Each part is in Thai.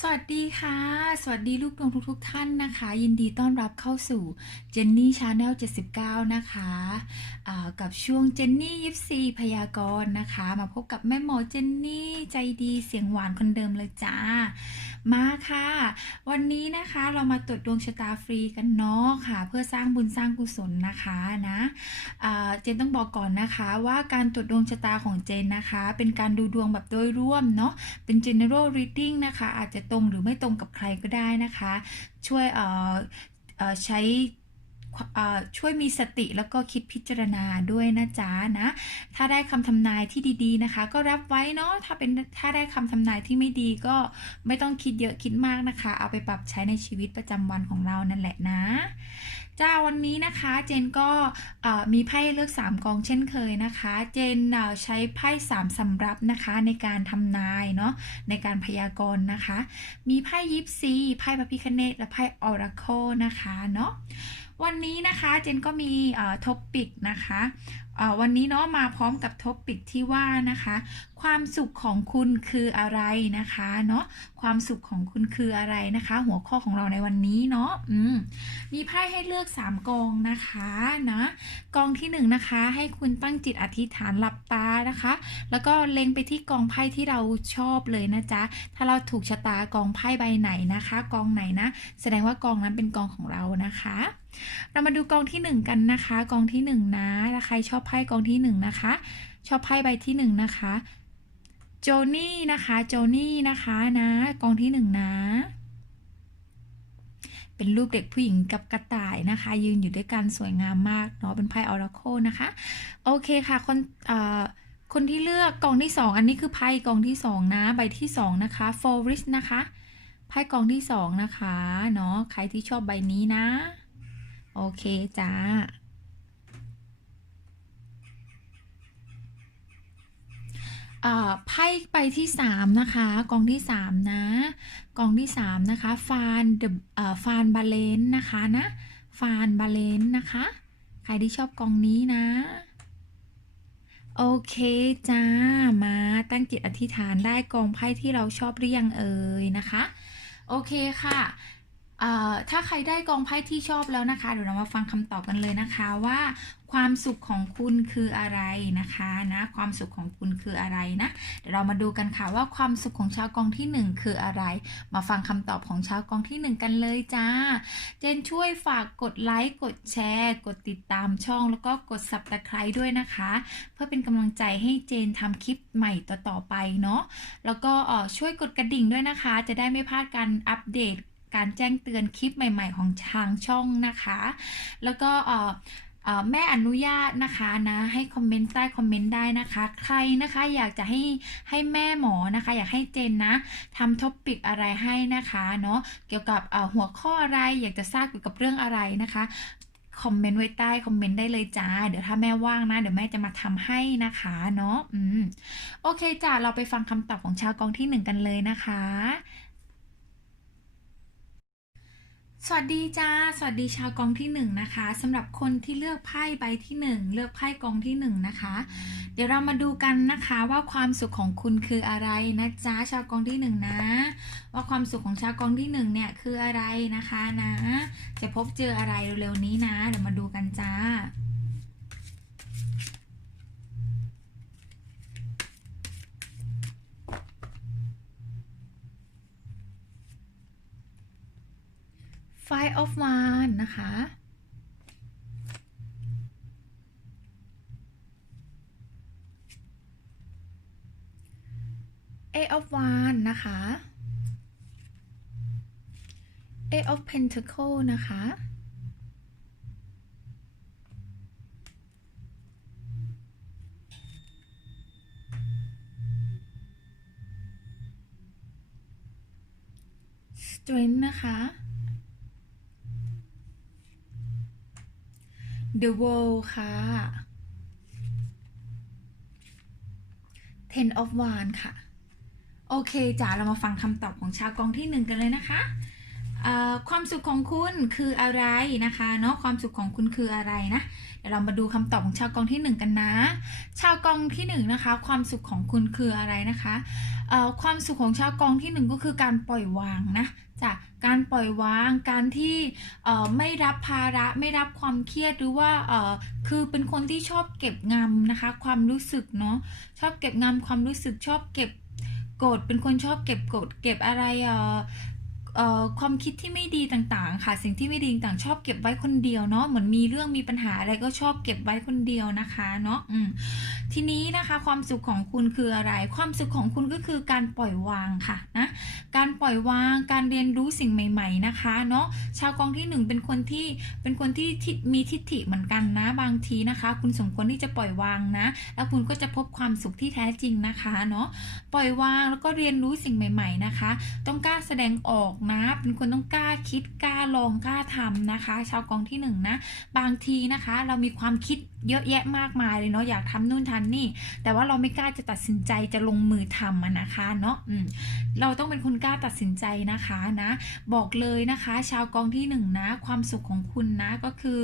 สวัสดีค่ะ สวัสดีลูกดวงทุกๆท่านนะคะ ยินดีต้อนรับเข้าสู่เจนนี่ชาแนล79 นะคะกับช่วงเจนนี่ยิปซีพยากรณ์นะคะ มาพบกับแม่หมอเจนนี่ใจดีเสียงหวานคนเดิมเลยจ้า มาค่ะ วันนี้นะคะเรามาตรวจดวงชะตาฟรีกันเนาะค่ะ เพื่อสร้างบุญสร้างกุศลนะคะนะเจนต้องบอกก่อนนะคะว่าการตรวจดวงชะตาของเจนนะคะ เป็นการดูดวงแบบโดยร่วมเนาะเป็น general reading นะคะอาจจะตรงหรือไม่ตรงกับใครก็ได้นะคะ ช่วยเอ่อใช้เอ่อช่วยมีสติแล้วก็คิดพิจารณาด้วยนะจ๊ะนะ ถ้าได้คำทำนายที่ดีๆนะคะ ก็รับไว้เนาะถ้าเป็นถ้าได้คำทำนายที่ไม่ดีก็ไม่ต้องคิดเยอะคิดมากนะคะ เอาไปปรับใช้ในชีวิตประจำวันของเรานั่นแหละนะ จ้าวันนี้นะคะเจนก็มีไพ่เลือก 3กองเช่นเคยนะคะ เจนใช้ไพ่3สำรับนะคะในการทำนายเนาะในการพยากรณ์นะคะ มีไพ่ยิปซีไพ่พระพิคเนตและไพ่ออราโคนะคะเนาะวันนี้นะคะเจนก็มีท็อปปิกนะคะ วันนี้เนาะมาพร้อมกับท็อปิกที่ว่านะคะ ความสุขของคุณคืออะไรนะคะเนาะความสุขของคุณคืออะไรนะคะ หัวข้อของเราในวันนี้เนาะอืมมีไพ่ให้เลือก3กองนะคะนะกองที่1นงนะคะให้คุณตั้งจิตอธิษฐานหลับตานะคะ แล้วก็เล็งไปที่กองไพ่ที่เราชอบเลยนะจ๊ะถ้าเราถูกชะตากองไพ่ใบไหนนะคะ กองไหนนะ แสดงว่ากองนั้นเป็นกองของเรานะคะ เรามาดูกองที่ 1 กันนะคะ กองที่ 1 นะถ้าใครชอบไพ่กองที่ 1 นะคะ ชอบไพ่ใบที่ 1 นะคะ โจนี่นะคะ โจนี่นะคะนะ กองที่ 1 นะ เป็นรูปเด็กผู้หญิงกับกระต่ายนะคะ ยืนอยู่ด้วยกันสวยงามมากเนาะ เป็นไพ่ออราโคนะคะ โอเคค่ะคนเอ่อคนที่เลือกกองที่ 2 อันนี้คือไพ่กองที่ 2 นะ ใบที่ 2 นะคะ f o r i s นะคะ ไพ่กองที่ 2 นะคะ เนาะ ใครที่ชอบใบนี้นะ โอเคจ้า ไพ่ใบที่สามนะคะกองที่สามนะกองที่สามนะคะ ฟานเดอ่าฟานบาเลนนะคะนะ ฟานบาเลนนะคะ ใครที่ชอบกองนี้นะ โอเคจ้า มาตั้งจิตอธิษฐานได้กองไพ่ที่เราชอบหรือยังเอ่ยนะคะ โอเคค่ะ ถ้าใครได้กองไพ่ที่ชอบแล้วนะคะ เดี๋ยวเรามาฟังคำตอบกันเลยนะคะว่าความสุขของคุณคืออะไรนะคะนะความสุขของคุณคืออะไรนะเดี๋ยวเรามาดูกันค่ะว่าความสุขของชาวกองที่หนึ่งคืออะไร มาฟังคำตอบของชาวกองที่หนึ่งกันเลยจ้า เจนช่วยฝากกดไลค์กดแชร์ กดติดตามช่อง แล้วก็กด subscribe ด้วยนะคะ เพื่อเป็นกำลังใจให้เจนทำคลิปใหม่ต่อๆไปเนาะแล้วก็ช่วยกดกระดิ่งด้วยนะคะ จะได้ไม่พลาดการอัปเดต การแจ้งเตือนคลิปใหม่ ๆ ของทางช่องนะคะ แล้วก็แม่อนุญาตนะคะนะให้คอมเมนต์ใต้คอมเมนต์ได้นะคะ ใครนะคะอยากจะให้ให้แม่หมอนะคะ อยากให้เจนนะทำท็อปปิกอะไรให้นะคะเนาะเกี่ยวกับหัวข้ออะไรอยากจะทราบเกี่ยวกับเรื่องอะไรนะคะคอมเมนต์ไว้ใต้คอมเมนต์ได้เลยจ้า เดี๋ยวถ้าแม่ว่างนะ เดี๋ยวแม่จะมาทำให้นะคะเนาะอืมโอเคจ้าเราไปฟังคำตอบของชาวกองที่หนึ่งกันเลยนะคะ สวัสดีจ้า สวัสดีชาวกองที่หนึ่งนะคะสำหรับคนที่เลือกไพ่ใบที่หนึ่งเลือกไพ่กองที่หนึ่งนะคะ เดี๋ยวเรามาดูกันนะคะว่าความสุขของคุณคืออะไรนะจ้าชาวกองที่หนึ่งนะ ว่าความสุขของชาวกองที่หนึ่งเนี่ยคืออะไรนะคะนะ จะพบเจออะไรเร็วๆนี้นะเดี๋ยวมาดูกันจ้า Five of Wands นะคะ Eight of Wands นะคะ Eight of Pentacle นะคะ Strength นะคะ The World ค่ะ Ten of Wands ค่ะ โอเคจ้าเรามาฟังคำตอบของชาวกองที่หนึ่งกันเลยนะคะความสุขของคุณคืออะไรนะคะเนาะความสุขของคุณคืออะไรนะเดี๋ยวเรามาดูคำตอบของชาวกองที่หนึ่งกันนะ ชาวกองที่หนึ่งนะคะ ความสุขของคุณคืออะไรนะคะ ความสุขของชาวกองที่หนึ่งก็คือการปล่อยวางนะจากการปล่อยวางการที่ไม่รับภาระไม่รับความเครียดหรือว่าคือเป็นคนที่ชอบเก็บงำนะคะ ความรู้สึกเนาะชอบเก็บงำความรู้สึกชอบเก็บกดเป็นคนชอบเก็บกดเก็บอะไรเความคิดที่ไม่ดีต่างๆ ค่ะ สิ่งที่ไม่ดีต่างชอบเก็บไว้คนเดียวเนาะเหมือนมีเรื่องมีปัญหาอะไรก็ชอบเก็บไว้คนเดียวนะคะเนาะทีนี้นะคะความสุขของคุณคืออะไร ความสุขของคุณก็คือการปล่อยวางค่ะนะการปล่อยวางการเรียนรู้สิ่งใหม่ ๆนะคะเนาะชาวกองที่หนึ่งเป็นคนที่เป็นคนที่ที่มีทิฏฐิเหมือนกันนะบางทีนะคะ คุณสมควรที่จะปล่อยวางนะ แล้วคุณก็จะพบความสุขที่แท้จริงนะคะเนาะปล่อยวางแล้วก็เรียนรู้สิ่งใหม่ ๆนะคะ ต้องกล้าแสดงออกนะเป็นคนต้องกล้าคิดกล้าลองกล้าทำนะคะ ชาวกองที่หนึ่งนะบางทีนะคะ เรามีความคิดเยอะแยะมากมายเลยเนาะอยากทำนู่นทำนี่ แต่ว่าเราไม่กล้าจะตัดสินใจจะลงมือทำนะคะเนาะเราต้องเป็นคนกล้าตัดสินใจนะคะนะ บอกเลยนะคะ ชาวกองที่หนึ่งนะ ความสุขของคุณนะก็คือ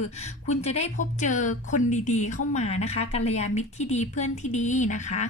คุณจะได้พบเจอคนดีๆ เข้ามานะคะกัลยาณมิตรที่ดีเพื่อนที่ดีนะคะ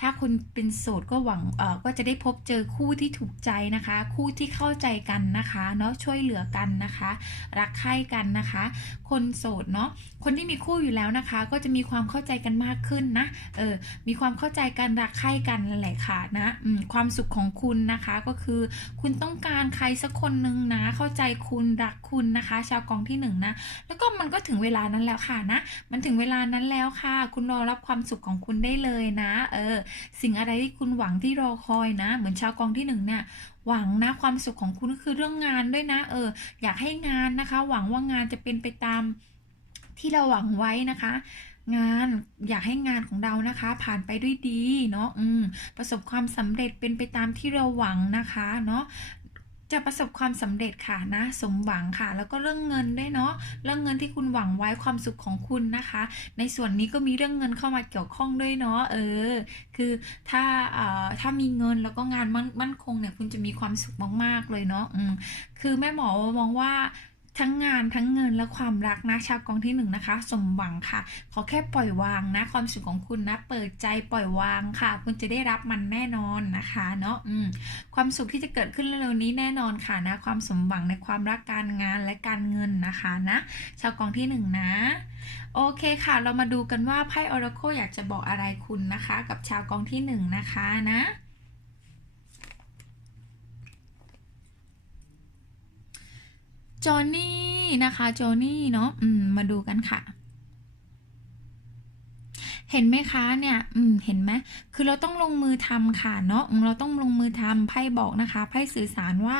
ถ้าคุณเป็นโสดก็หวังเออก็จะได้พบเจอคู่ที่ถูกใจนะคะ คู่ที่เข้าใจกันนะคะเนาะช่วยเหลือกันนะคะ รักใคร่กันนะคะ คนโสดเนาะคนที่มีคู่อยู่แล้วนะคะก็จะมีความเข้าใจกันมากขึ้นนะ เออ มีความเข้าใจกันรักใคร่กันแหละค่ะนะความสุขของคุณนะคะก็คือคุณต้องการใครสักคนหนึ่งนะ เข้าใจคุณรักคุณนะคะ ชาวกองที่หนึ่งนะ แล้วก็มันก็ถึงเวลานั้นแล้วค่ะนะ มันถึงเวลานั้นแล้วค่ะ คุณรอรับความสุขของคุณได้เลยนะ เออ สิ่งอะไรที่คุณหวังที่รอคอยนะ เหมือนชาวกองที่หนึ่งเนี่ยหวังนะความสุขของคุณก็คือเรื่องงานด้วยนะ เออ อยากให้งานนะคะ หวังว่างานจะเป็นไปตาม ที่เราหวังไว้นะคะ งานอยากให้งานของเรานะคะ ผ่านไปด้วยดีเนาะอืมประสบความสำเร็จเป็นไปตามที่เราหวังนะคะเนาะจะประสบความสำเร็จค่ะนะสมหวังค่ะ แล้วก็เรื่องเงินด้วยเนาะเรื่องเงินที่คุณหวังไว้ความสุขของคุณนะคะ ในส่วนนี้ก็มีเรื่องเงินเข้ามาเกี่ยวข้องด้วยเนาะเออ คือถ้าเอ่อถ้ามีเงินแล้วก็งานมั่นมั่นคงเนี่ยคุณจะมีความสุขมากๆเลยเนาะอืมคือแม่หมอมองว่า ทั้งงานทั้งเงินและความรักนะชาวกองที่หนึ่งนะคะ สมหวังค่ะ ขอแค่ปล่อยวางนะ ความสุขของคุณนะ เปิดใจปล่อยวางค่ะ คุณจะได้รับมันแน่นอนนะคะเนาะอืมความสุขที่จะเกิดขึ้นเร็วๆนี้แน่นอนค่ะนะ ความสมหวังในความรักการงานและการเงินนะคะนะ ชาวกองที่หนึ่งนะโอเคค่ะ เรามาดูกันว่าไพ่ออราโคอยากจะบอกอะไรคุณนะคะ กับชาวกองที่หนึ่งนะคะนะ จอห์นนี่นะคะจอห์นนี่เนาะมมาดูกันค่ะ เห็นไหมคะเนี่ย อืม เห็นไหมคือเราต้องลงมือทำค่ะเนาะ เราต้องลงมือทำไพ่บอกนะคะ ไพ่สื่อสารว่า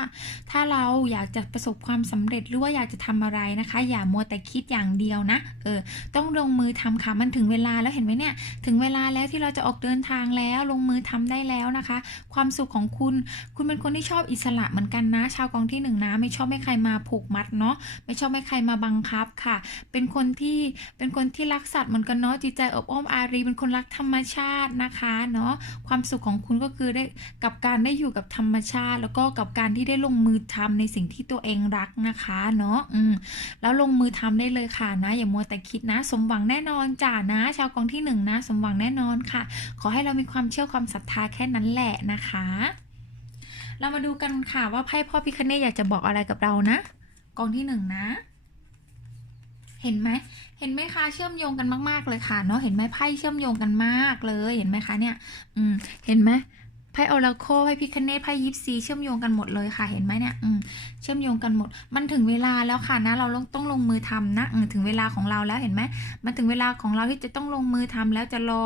ถ้าเราอยากจะประสบความสำเร็จหรือว่าอยากจะทำอะไรนะคะ อย่ามัวแต่คิดอย่างเดียวนะ เออ ต้องลงมือทำค่ะ มันถึงเวลาแล้วเห็นไหมเนี่ย ถึงเวลาแล้วที่เราจะออกเดินทางแล้ว ลงมือทำได้แล้วนะคะ ความสุขของคุณ คุณเป็นคนที่ชอบอิสระเหมือนกันนะ ชาวกองที่หนึ่งนะ ไม่ชอบให้ใครมาผูกมัดเนาะ ไม่ชอบให้ใครมาบังคับค่ะ เป็นคนที่ เป็นคนที่รักสัตว์เหมือนกันเนาะ จิตใจอบอ้อมอาารีเป็นคนรักธรรมชาตินะคะเนาะความสุขของคุณก็คือได้กับการได้อยู่กับธรรมชาติ แล้วก็กับการที่ได้ลงมือทำในสิ่งที่ตัวเองรักนะคะเนาะอืมแล้วลงมือทำได้เลยค่ะนะ อย่ามัวแต่คิดนะ สมหวังแน่นอนจ้านะ ชาวกองที่หนึ่งนะ สมหวังแน่นอนค่ะ ขอให้เรามีความเชื่อความศรัทธาแค่นั้นแหละนะคะ เรามาดูกันค่ะว่าไพ่พ่อพิคเนตอยากจะบอกอะไรกับเรานะ กองที่หนึ่งนะ เห็นไหมเห็นไหมคะเชื่อมโยงกันมากๆเลยค่ะเนาะเห็นไหมไพ่เชื่อมโยงกันมากเลยเห็นไหมคะเนี่ยอืมเห็นไหมไพ่ออราโคไพ่พิคเนตไพ่ยิปซีเชื่อมโยงกันหมดเลยค่ะเห็นไหมเนี่ยอืมเชื่อมโยงกันหมด มันถึงเวลาแล้วค่ะนะ เราต้องลงมือทำนะถึงเวลาของเราแล้วเห็นไหมมันถึงเวลาของเราที่จะต้องลงมือทำแล้วจะรอ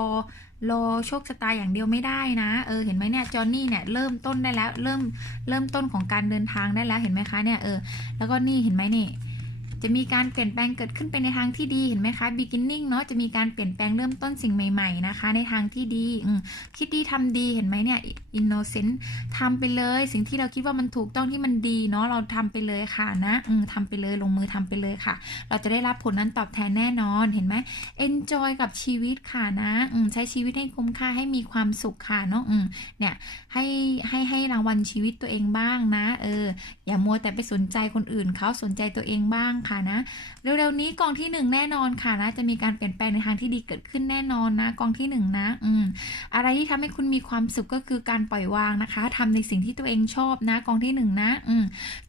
รอโชคชะตาอย่างเดียวไม่ได้นะ เออ เห็นไหมเนี่ย จอห์นนี่เนี่ยเริ่มต้นได้แล้ว เริ่มเริ่มต้นของการเดินทางได้แล้ว เห็นไหมคะเนี่ย เออ แล้วก็นี่เห็นไหมนี่ จะมีการเปลี่ยนแปลงเกิดขึ้นไปในทางที่ดีเห็นไหมคะ beginning เนาะจะมีการเปลี่ยนแปลงเริ่มต้นสิ่งใหม่ ๆนะคะ ในทางที่ดีคิดดีทำดีเห็นไหมเนี่ย innocent ทำไปเลย สิ่งที่เราคิดว่ามันถูกต้องที่มันดีเนาะเราทำไปเลยค่ะนะอืมทำไปเลยลงมือทำไปเลยค่ะ เราจะได้รับผลนั้นตอบแทนแน่นอนเห็นไหม enjoy กับชีวิตค่ะนะใช้ชีวิตให้คุ้มค่าให้มีความสุขค่ะเนาะเนี่ยให้ให้ให้รางวัลชีวิตตัวเองบ้างนะ เอออย่ามัวแต่ไปสนใจคนอื่นเขาสนใจตัวเองบ้างค่ะนะ เร็วๆนี้กองที่หนึ่งแน่นอนค่ะนะ จะมีการเปลี่ยนแปลงในทางที่ดีเกิดขึ้นแน่นอนนะกองที่หนึ่งนะอืมอะไรที่ทำให้คุณมีความสุขก็คือการปล่อยวางนะคะทำในสิ่งที่ตัวเองชอบนะกองที่หนึ่งนะอืม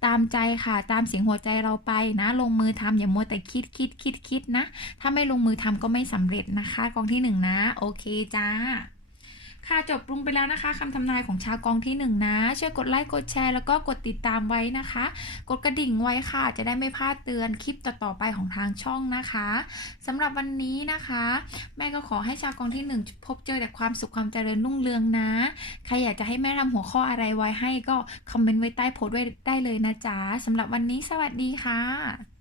ตามใจค่ะตามเสียงหัวใจเราไปนะ ลงมือทำอย่ามัวแต่คิดคิดคิดคิดนะ ถ้าไม่ลงมือทำก็ไม่สำเร็จนะคะ กองที่หนึ่งนะ โอเคจ้า ค่ะจบลงไปแล้วนะคะคำทำนายของชาวกองที่หนึ่งนะช่วยกดไลค์กดแชร์แล้วก็กดติดตามไว้นะคะ กดกระดิ่งไว้ค่ะ จะได้ไม่พลาดเตือนคลิปต่อๆไปของทางช่องนะคะสำหรับวันนี้นะคะ แม่ก็ขอให้ชาวกองที่หนึ่งพบเจอแต่ความสุขความเจริญรุ่งเรืองนะ ใครอยากจะให้แม่ทำหัวข้ออะไรไว้ให้ก็คอมเมนต์ไว้ใต้โพสต์ไว้ได้เลยนะจ๊ะสำหรับวันนี้สวัสดีค่ะ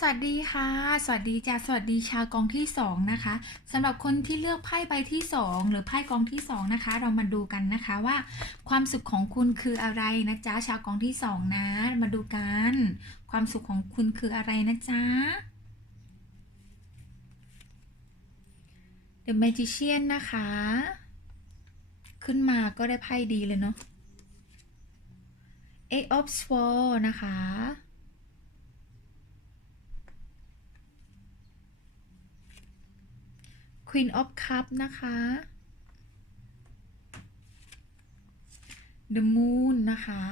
สวัสดีค่ะ สวัสดีจ้าสวัสดีชาวกองที่สองนะคะสำหรับคนที่เลือกไพ่ใบที่สองหรือไพ่กองที่สองนะคะ เรามาดูกันนะคะว่า ความสุขของคุณคืออะไรนะจ๊ะชาวกองที่สองนะมาดูกัน ความสุขของคุณคืออะไรนะจ๊ะ The Magician นะคะ ขึ้นมาก็ได้ไพ่ดีเลยเนาะ Eight of Swords นะคะ Queen of Cup นะคะ The Moon นะคะ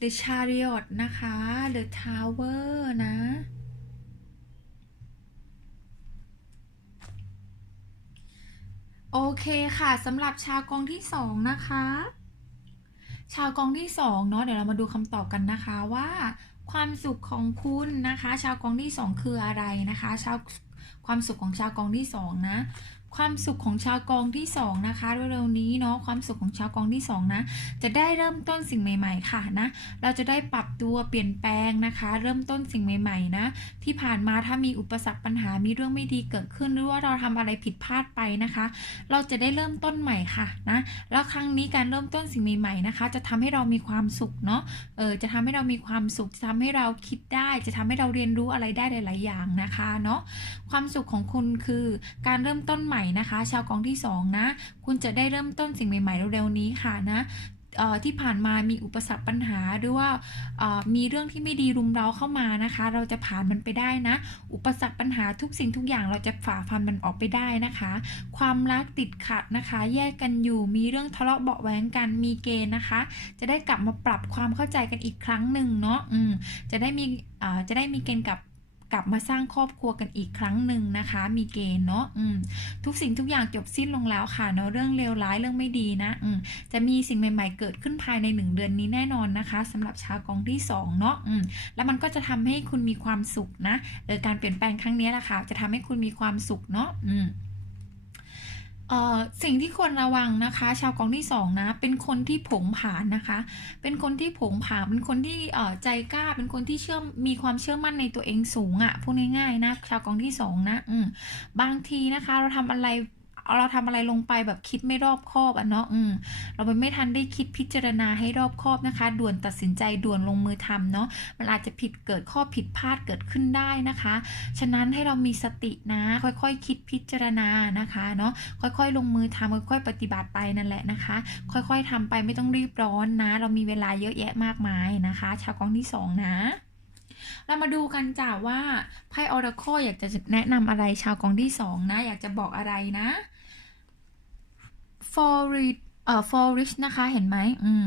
The Chariot นะคะ The Tower นะ โอเคค่ะสำหรับชาวกองที่สองนะคะ ชาวกองที่สองเนาะเดี๋ยวเรามาดูคำตอบกันนะคะว่า ความสุขของคุณนะคะ ชาวกองที่สองคืออะไรนะคะ ชาวความสุขของชาวกองที่สองนะ ความสุขของชาวกองที่สองนะคะเร็วๆนี้เนาะความสุขของชาวกองที่สองนะ จะได้เริ่มต้นสิ่งใหม่ ๆ ค่ะนะ เราจะได้ปรับตัวเปลี่ยนแปลงนะคะ เริ่มต้นสิ่งใหม่ ๆ นะ ที่ผ่านมาถ้ามีอุปสรรคปัญหามีเรื่องไม่ดีเกิดขึ้นหรือว่าเราทำอะไรผิดพลาดไปนะคะ เราจะได้เริ่มต้นใหม่ค่ะนะแล้วครั้งนี้การเริ่มต้นสิ่งใหม่ๆนะคะ จะทำให้เรามีความสุขเนาะเออจะทำให้เรามีความสุขจะทำให้เราคิดได้ จะทำให้เราเรียนรู้อะไรได้หลาย ๆ อย่างนะคะเนาะความสุขของคุณคือการเริ่มต้นใหม่นะคะ ชาวกองที่สองนะ คุณจะได้เริ่มต้นสิ่งใหม่ ๆ เร็วๆนี้ค่ะนะที่ผ่านมามีอุปสรรคปัญหาหรือว่ามีเรื่องที่ไม่ดีรุมเร้าเข้ามานะคะ เราจะผ่านมันไปได้นะ อุปสรรคปัญหาทุกสิ่งทุกอย่างเราจะฝ่าฟันมันออกไปได้นะคะ ความรักติดขัดนะคะ แยกกันอยู่มีเรื่องทะเลาะเบาะแว้งกันมีเกณฑ์นะคะ จะได้กลับมาปรับความเข้าใจกันอีกครั้งหนึ่งเนาะจะได้มีจะได้มีเกณฑ์กับ กลับมาสร้างครอบครัวกันอีกครั้งหนึ่งนะคะ มีเกณฑ์เนาะทุกสิ่งทุกอย่างจบสิ้นลงแล้วค่ะเนาะเรื่องเลวร้ายเรื่องไม่ดีนะอืจะมีสิ่งใหม่ๆ เกิดขึ้นภายในหนึ่งเดือนนี้แน่นอนนะคะสำหรับชาวกองที่สองเนาะอืแล้วมันก็จะทำให้คุณมีความสุขนะเออการเปลี่ยนแปลงครั้งนี้แหละค่ะจะทำให้คุณมีความสุขเนาะอืม เอ่อสิ่งที่ควรระวังนะคะ ชาวกองที่สองนะเป็นคนที่ผงผานนะคะ เป็นคนที่ผงผานเป็นคนที่เอ่อใจกล้า เป็นคนที่เชื่อมีความเชื่อมั่นในตัวเองสูงอะ่ะพูดง่ายๆนะชาวกองที่สองนะอืมบางทีนะคะ เราทำอะไร เราทำอะไรลงไปแบบคิดไม่รอบคอบอะเนาะอืมเราไม่ทันได้คิดพิจารณาให้รอบคอบนะคะ ด่วนตัดสินใจด่วนลงมือทำเนาะมันอาจจะผิดเกิดข้อผิดพลาดเกิดขึ้นได้นะคะ ฉะนั้นให้เรามีสตินะ ค่อยๆคคิดพิจารณานะคะเนาะค่อยๆ ลงมือทำค่อยๆ ปฏิบัติไปนั่นแหละนะคะ ค่อยๆทำไปไม่ต้องรีบร้อนนะ เรามีเวลาเยอะแยะมากมายนะคะ ชาวกองที่สองนะเรามาดูกันจ้าว่าไพ่ออร์โคอยากจะแนะนำอะไรชาวกองที่สองนะ อยากจะบอกอะไรนะ for rich เอ่อ for rich นะคะ เห็นไหมอืม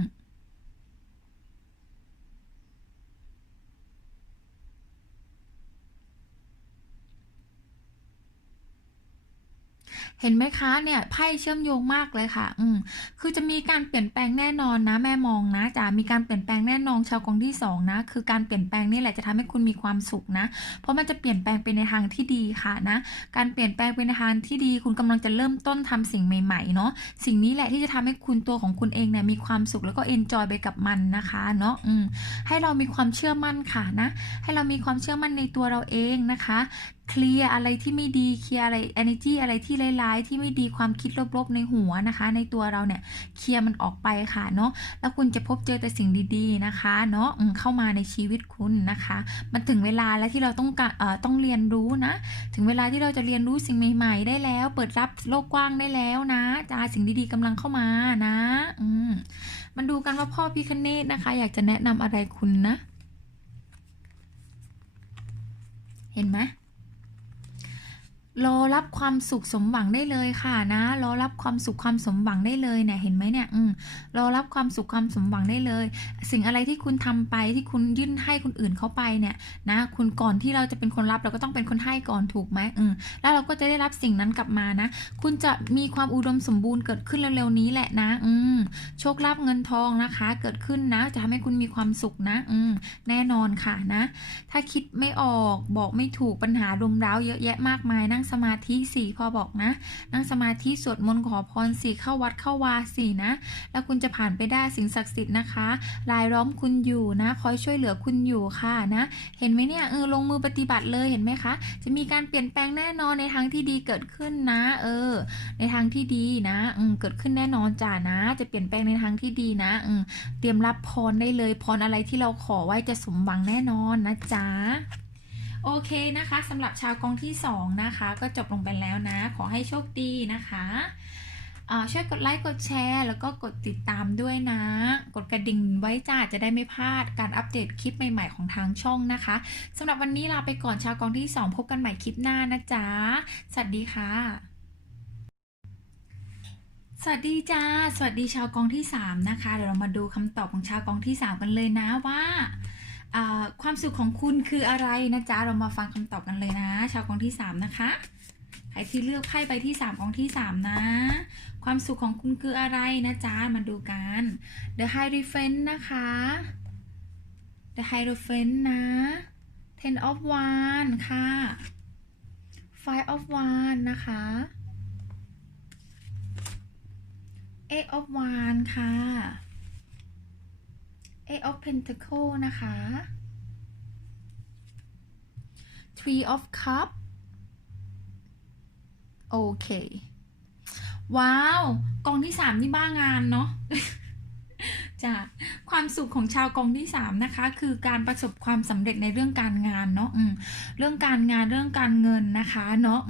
เห็นไหมคะเนี่ยไพ่เชื่อมโยงมากเลยค่ะ อืมคือจะมีการเปลี่ยนแปลงแน่นอนนะแม่มองนะจะมีการเปลี่ยนแปลงแน่นอนชาวกองที่สองนะคือการเปลี่ยนแปลงนี่แหละจะทำให้คุณมีความสุขนะ เพราะมันจะเปลี่ยนแปลงไปในทางที่ดีค่ะนะ การเปลี่ยนแปลงไปในทางที่ดี คุณกำลังจะเริ่มต้นทำสิ่งใหม่ๆเนาะสิ่งนี้แหละที่จะทำให้คุณตัวของคุณเองเนี่ยมีความสุขแล้วก็เอนจอยไปกับมันนะคะเนาะอืมให้เรามีความเชื่อมั่นค่ะนะ ให้เรามีความเชื่อมั่นในตัวเราเองนะคะ เคลียร์อะไรที่ไม่ดีเคลียร์อะไร energy อะไรที่ร้ายๆ ที่ไม่ดีความคิดลบๆในหัวนะคะ ในตัวเราเนี่ยเคลียร์มันออกไปค่ะเนาะแล้วคุณจะพบเจอแต่สิ่งดีๆนะคะเนาะเข้ามาในชีวิตคุณนะคะ มันถึงเวลาแล้วที่เราต้องการเอ่อต้องเรียนรู้นะ ถึงเวลาที่เราจะเรียนรู้สิ่งใหม่ ๆ ได้แล้ว เปิดรับโลกกว้างได้แล้วนะจ้าสิ่งดีๆกำลังเข้ามานะ อืมมันดูกันว่าพ่อพี่คเนตนะคะ อยากจะแนะนำอะไรคุณนะ เห็นไหม รอรับความสุขสมหวังได้เลยค่ะนะรอรับความสุขความสมหวังได้เลยเนี่ยเห็นไหมเนี่ยอืมรอรับความสุขความสมหวังได้เลย สิ่งอะไรที่คุณทำไปที่คุณยื่นให้คนอื่นเขาไปเนี่ยนะคุณก่อนที่เราจะเป็นคนรับเราก็ต้องเป็นคนให้ก่อนถูกไหมอืมแล้วเราก็จะได้รับสิ่งนั้นกลับมานะ คุณจะมีความอุดมสมบูรณ์เกิดขึ้นเร็วๆนี้แหละนะ อืมโชคลาภเงินทองนะคะ เกิดขึ้นนะ จะทำให้คุณมีความสุขนะ อืมแน่นอนค่ะนะ ถ้าคิดไม่ออกบอกไม่ถูกปัญหารุมเร้าเยอะแยะมากมายนั่งสมาธิสี่พอบอกนะ นั่งสมาธิสวดมนต์ขอพรสี่เข้าวัดเข้าวาสี่นะ แล้วคุณจะผ่านไปได้สิ่งศักดิ์สิทธิ์นะคะรายล้อมคุณอยู่นะ คอยช่วยเหลือคุณอยู่ค่ะนะ เห็นไหมเนี่ยเออลงมือปฏิบัติเลยเห็นไหมคะ จะมีการเปลี่ยนแปลงแน่นอนในทางที่ดีเกิดขึ้นนะ เออ ในทางที่ดีนะอืเกิดขึ้นแน่นอนจ้านะ จะเปลี่ยนแปลงในทางที่ดีนะอืเตรียมรับพรได้เลยพรอะไรที่เราขอไว้จะสมหวังแน่นอนนะจ๊ะ โอเคนะคะสำหรับชาวกองที่ 2 นะคะ ก็จบลงไปแล้วนะ ขอให้โชคดีนะคะช่วยกดไลค์กดแชร์ แล้วก็กดติดตามด้วยนะ กดกระดิ่งไว้จ้าจะได้ไม่พลาดการอัปเดตคลิปใหม่ๆของทางช่องนะคะสำหรับวันนี้ลาไปก่อนชาวกองที่ 2 พบกันใหม่คลิปหน้านะจ๊ะสวัสดีค่ะ สวัสดีจ้าสวัสดีชาวกองที่ 3 นะคะเดี๋ยวเรามาดูคำตอบของชาวกองที่ 3 กันเลยนะว่า ความสุขของคุณคืออะไรนะจ๊ะ เรามาฟังคำตอบกันเลยนะ ชาวกองที่ 3 นะคะใครที่เลือกไพ่ใบที่ 3 กองที่ 3 นะ ความสุขของคุณคืออะไรนะจ๊ะ มาดูกัน The Hierophant นะคะ The Hierophant นะ Ten of Wands ค่ะ Five of Wands นะคะ Eight of Wands ค่ะ Eight of Pentacle นะคะ Three of Cup โอเค ว้าว กองที่สามนี่บ้างานเนาะ จ้ะความสุขของชาวกองที่3นะคะ คือการประสบความสำเร็จในเรื่องการงานเนาะเรื่องการงานเรื่องการเงินนะคะเนาะ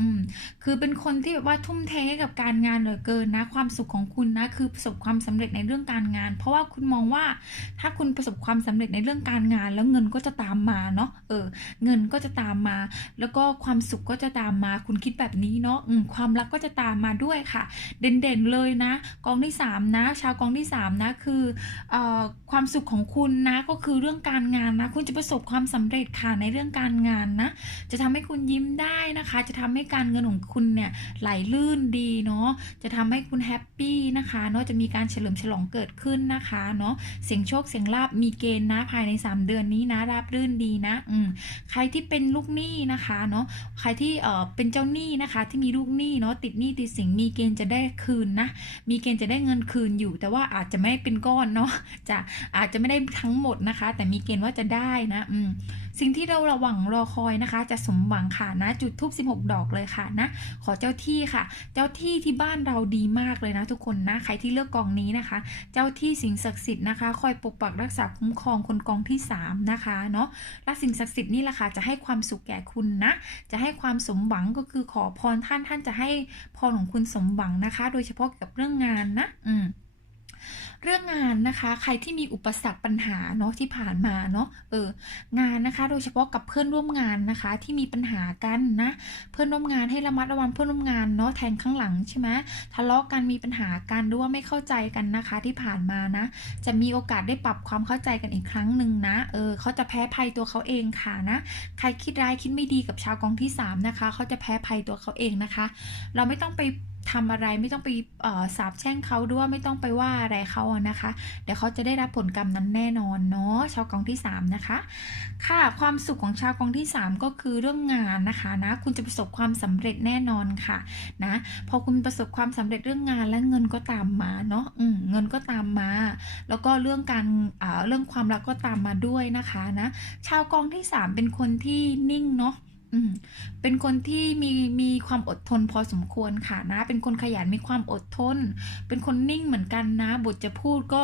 คือเป็นคนที่แบบว่าทุ่มเทให้กับการงานเหลือเกินนะ ความสุขของคุณนะคือประสบความสำเร็จในเรื่องการงาน เพราะว่าคุณมองว่าถ้าคุณประสบความสำเร็จในเรื่องการงาน แล้วเงินก็จะตามมาเนาะเออ เงินก็จะตามมา แล้วก็ความสุขก็จะตามมา คุณคิดแบบนี้เนาะความรักก็จะตามมาด้วยค่ะ เด่นๆเลยนะ กองที่3นะ ชาวกองที่3นะคือความสุขของคุณนะก็คือเรื่องการงานนะ คุณจะประสบความสำเร็จค่ะในเรื่องการงานนะ จะทำให้คุณยิ้มได้นะคะ จะทำให้การเงินของคุณเนี่ยไหลลื่นดีเนาะจะทำให้คุณแฮปปี้นะคะเนาะจะมีการเฉลิมฉลองเกิดขึ้นนะคะเนาะเสียงโชคเสียงลาบมีเกณฑ์นะภายใน 3 เดือนนี้นะราบรื่นดีนะอืมใครที่เป็นลูกหนี้นะคะเนาะใครที่เออเป็นเจ้าหนี้นะคะ ที่มีลูกหนี้เนาะติดหนี้ติดสินมีเกณฑ์จะได้คืนนะมีเกณฑ์จะได้เงินคืนอยู่ แต่ว่าอาจจะไม่เป็นก้อนเนาะจะอาจจะไม่ได้ทั้งหมดนะคะ แต่มีเกณฑ์ว่าจะได้นะอืมสิ่งที่เราระหวังรอคอยนะคะ จะสมหวังค่ะนะ จุดทูบ16 ดอกเลยค่ะนะ ขอเจ้าที่ค่ะ เจ้าที่ที่บ้านเราดีมากเลยนะ ทุกคนนะ ใครที่เลือกกองนี้นะคะ เจ้าที่สิ่งศักดิ์สิทธิ์นะคะ คอยปกปักรักษาคุ้มครองคนกองที่สามนะคะเนาะและสิ่งศักดิ์สิทธิ์นี่แหละค่ะจะให้ความสุขแก่คุณนะ จะให้ความสมหวังก็คือขอพรท่านท่านจะให้พรของคุณสมหวังนะคะ โดยเฉพาะกับเรื่องงานนะ อืม เรื่องงานนะคะใครที่มีอุปสรรคปัญหาเนาะที่ผ่านมาเนาะเอองานนะคะ โดยเฉพาะกับเพื่อนร่วมงานนะคะ ที่มีปัญหากันนะเพื่อนร่วมงานให้ระมัดระวังเพื่อนร่วมงานเนาะแทงข้างหลังใช่ไหมทะเลาะกันมีปัญหากันหรือว่าไม่เข้าใจกันนะคะ ที่ผ่านมานะ จะมีโอกาสได้ปรับความเข้าใจกันอีกครั้งหนึ่งนะเออเขาจะแพ้ภัยตัวเขาเองค่ะนะใครคิดร้ายคิดไม่ดีกับชาวกองที่สามนะคะเขาจะแพ้ภัยตัวเขาเองนะคะ เราไม่ต้องไป ทำอะไรไม่ต้องไปออสาปแช่งเขาด้วยไม่ต้องไปว่าอะไรเขาอะนะคะ เดี๋ยวเขาจะได้รับผลกรรมนั้นแน่นอนเนาะชาวกองที่ 3 นะคะ ค่ะความสุขของชาวกองที่ 3 ก็คือเรื่องงานนะคะนะคุณจะประสบความสำเร็จแน่นอนค่ะนะพอคุณประสบความสำเร็จเรื่องงานและเงินก็ตามมาเนาะเงินก็ตามมา แล้วก็เรื่องการอ่าเรื่องความรักก็ตามมาด้วยนะคะนะชาวกองที่ 3 เป็นคนที่นิ่งเนาะ อืมเป็นคนที่มีมีความอดทนพอสมควรค่ะนะ เป็นคนขยันมีความอดทน เป็นคนนิ่งเหมือนกันนะ บทจะพูดก็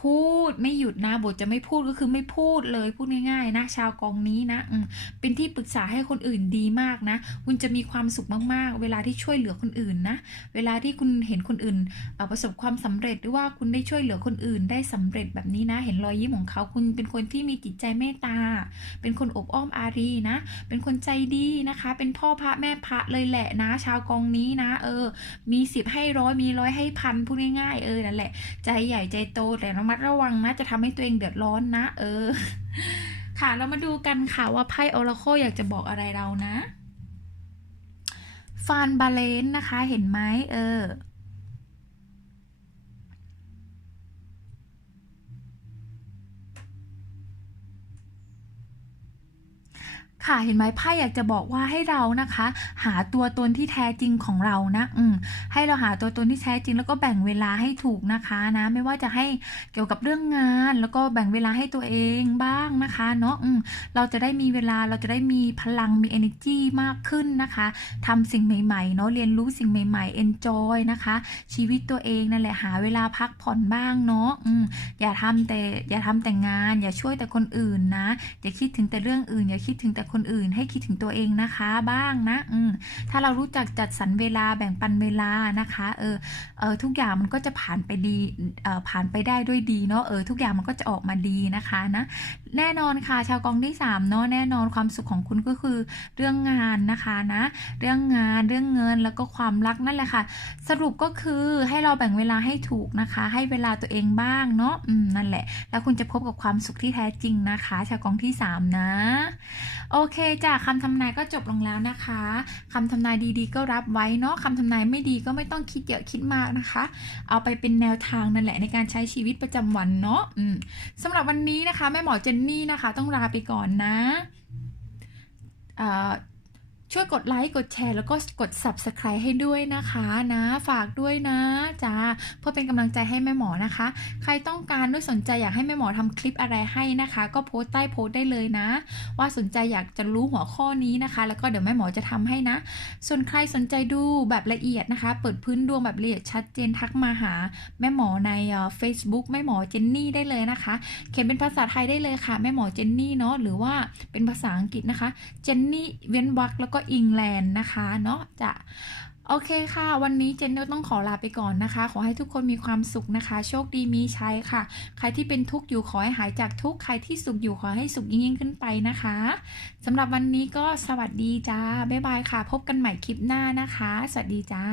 พูดไม่หยุดนะบทจะไม่พูดก็คือไม่พูดเลยพูดง่าย ๆ นะ ชาวกองนี้นะเป็นที่ปรึกษาให้คนอื่นดีมากนะ คุณจะมีความสุขมากๆ เวลาที่ช่วยเหลือคนอื่นนะ เวลาที่คุณเห็นคนอื่นประสบความสำเร็จหรือว่าคุณได้ช่วยเหลือคนอื่น ได้สำเร็จแบบนี้นะ เห็นรอยยิ้มของเขาคุณเป็นคนที่มีจิตใจเมตตา เป็นคนอบอ้อมอารีนะ เป็นคนใจดีนะคะ เป็นพ่อพระแม่พระเลยแหละนะ ชาวกองนี้นะ เออ มีสิบให้ร้อยมีร้อยให้พันพูดง่ายๆเออนั่นแหละ ใจใหญ่ใจโตแต่ระมัดระวังนะ จะทำให้ตัวเองเดือดร้อนนะ เออ ค่ะ เรามาดูกันค่ะว่าไพ่ออราโคอยากจะบอกอะไรเรานะฟานบาเลนนะคะ เห็นไหมเออ ค่ะเห็นไหมไพ่อยากจะบอกว่าให้เรานะคะ หาตัวตนที่แท้จริงของเรานะอืมให้เราหาตัวตนที่แท้จริง แล้วก็แบ่งเวลาให้ถูกนะคะนะ ไม่ว่าจะให้เกี่ยวกับเรื่องงาน แล้วก็แบ่งเวลาให้ตัวเองบ้างนะคะเนาะอืมเราจะได้มีเวลาเราจะได้มีพลังมี energy มากขึ้นนะคะทำสิ่งใหม่ๆเนาะเรียนรู้สิ่งใหม่ๆ enjoy นะคะ ชีวิตตัวเองนั่นแหละหาเวลาพักผ่อนบ้างเนาะอืมอย่าทำแต่อย่าทำแต่งาน อย่าช่วยแต่คนอื่นนะอย่าคิดถึงแต่เรื่องอื่น อย่าคิดถึงแต่คนอื่นให้คิดถึงตัวเองนะคะบ้างนะอืมถ้าเรารู้จักจัดสรรเวลาแบ่งปันเวลานะคะ เออเออทุกอย่างมันก็จะผ่านไปดีเออผ่านไปได้ด้วยดีเนาะเออทุกอย่างมันก็จะออกมาดีนะคะนะ แน่นอนค่ะ ชาวกองที่3เนาะแน่นอนความสุขของคุณก็คือเรื่องงานนะคะนะ เรื่องงานเรื่องเงินแล้วก็ความรักนั่นแหละค่ะ สรุปก็คือให้เราแบ่งเวลาให้ถูกนะคะ ให้เวลาตัวเองบ้างเนาะอืมนั่นแหละ แล้วคุณจะพบกับความสุขที่แท้จริงนะคะ ชาวกองที่ 3 นะ โอเคจ้ะคำทำนายก็จบลงแล้วนะคะคำทำนายดีๆ ก็รับไว้เนาะคำทำนายไม่ดีก็ไม่ต้องคิดเยอะคิดมากนะคะ เอาไปเป็นแนวทางนั่นแหละในการใช้ชีวิตประจำวันเนาะอืมสำหรับวันนี้นะคะแม่หมอเจนนี่นะคะต้องลาไปก่อนนะเอ่อ ช่วยกดไลค์กดแชร์แล้วก็กด subscribe ให้ด้วยนะคะนะ ฝากด้วยนะจ้าเพื่อเป็นกำลังใจให้แม่หมอนะคะ ใครต้องการด้วยสนใจอยากให้แม่หมอทำคลิปอะไรให้นะคะ ก็โพสต์ใต้โพสต์ได้เลยนะ ว่าสนใจอยากจะรู้หัวข้อนี้นะคะ แล้วก็เดี๋ยวแม่หมอจะทำให้นะ ส่วนใครสนใจดูแบบละเอียดนะคะ เปิดพื้นดวงแบบละเอียดชัดเจนทักมาหาแม่หมอในเอ่อ Facebook แม่หมอเจนนี่ได้เลยนะคะ เขียนเป็นภาษาไทยได้เลยค่ะแม่หมอเจนนี่เนาะหรือว่าเป็นภาษาอังกฤษนะคะเจนนี่เว้นวรรคแล้วก็อิงแลนด์นะคะเนาะจะโอเคค่ะ วันนี้เจนต้องขอลาไปก่อนนะคะ ขอให้ทุกคนมีความสุขนะคะ โชคดีมีชัยค่ะ ใครที่เป็นทุกข์อยู่ขอให้หายจากทุกข์ใครที่สุขอยู่ขอให้สุขยิ่งยิ่งขึ้นไปนะคะสำหรับวันนี้ก็สวัสดีจ้าบ๊ายบายค่ะ พบกันใหม่คลิปหน้านะคะ สวัสดีจ้า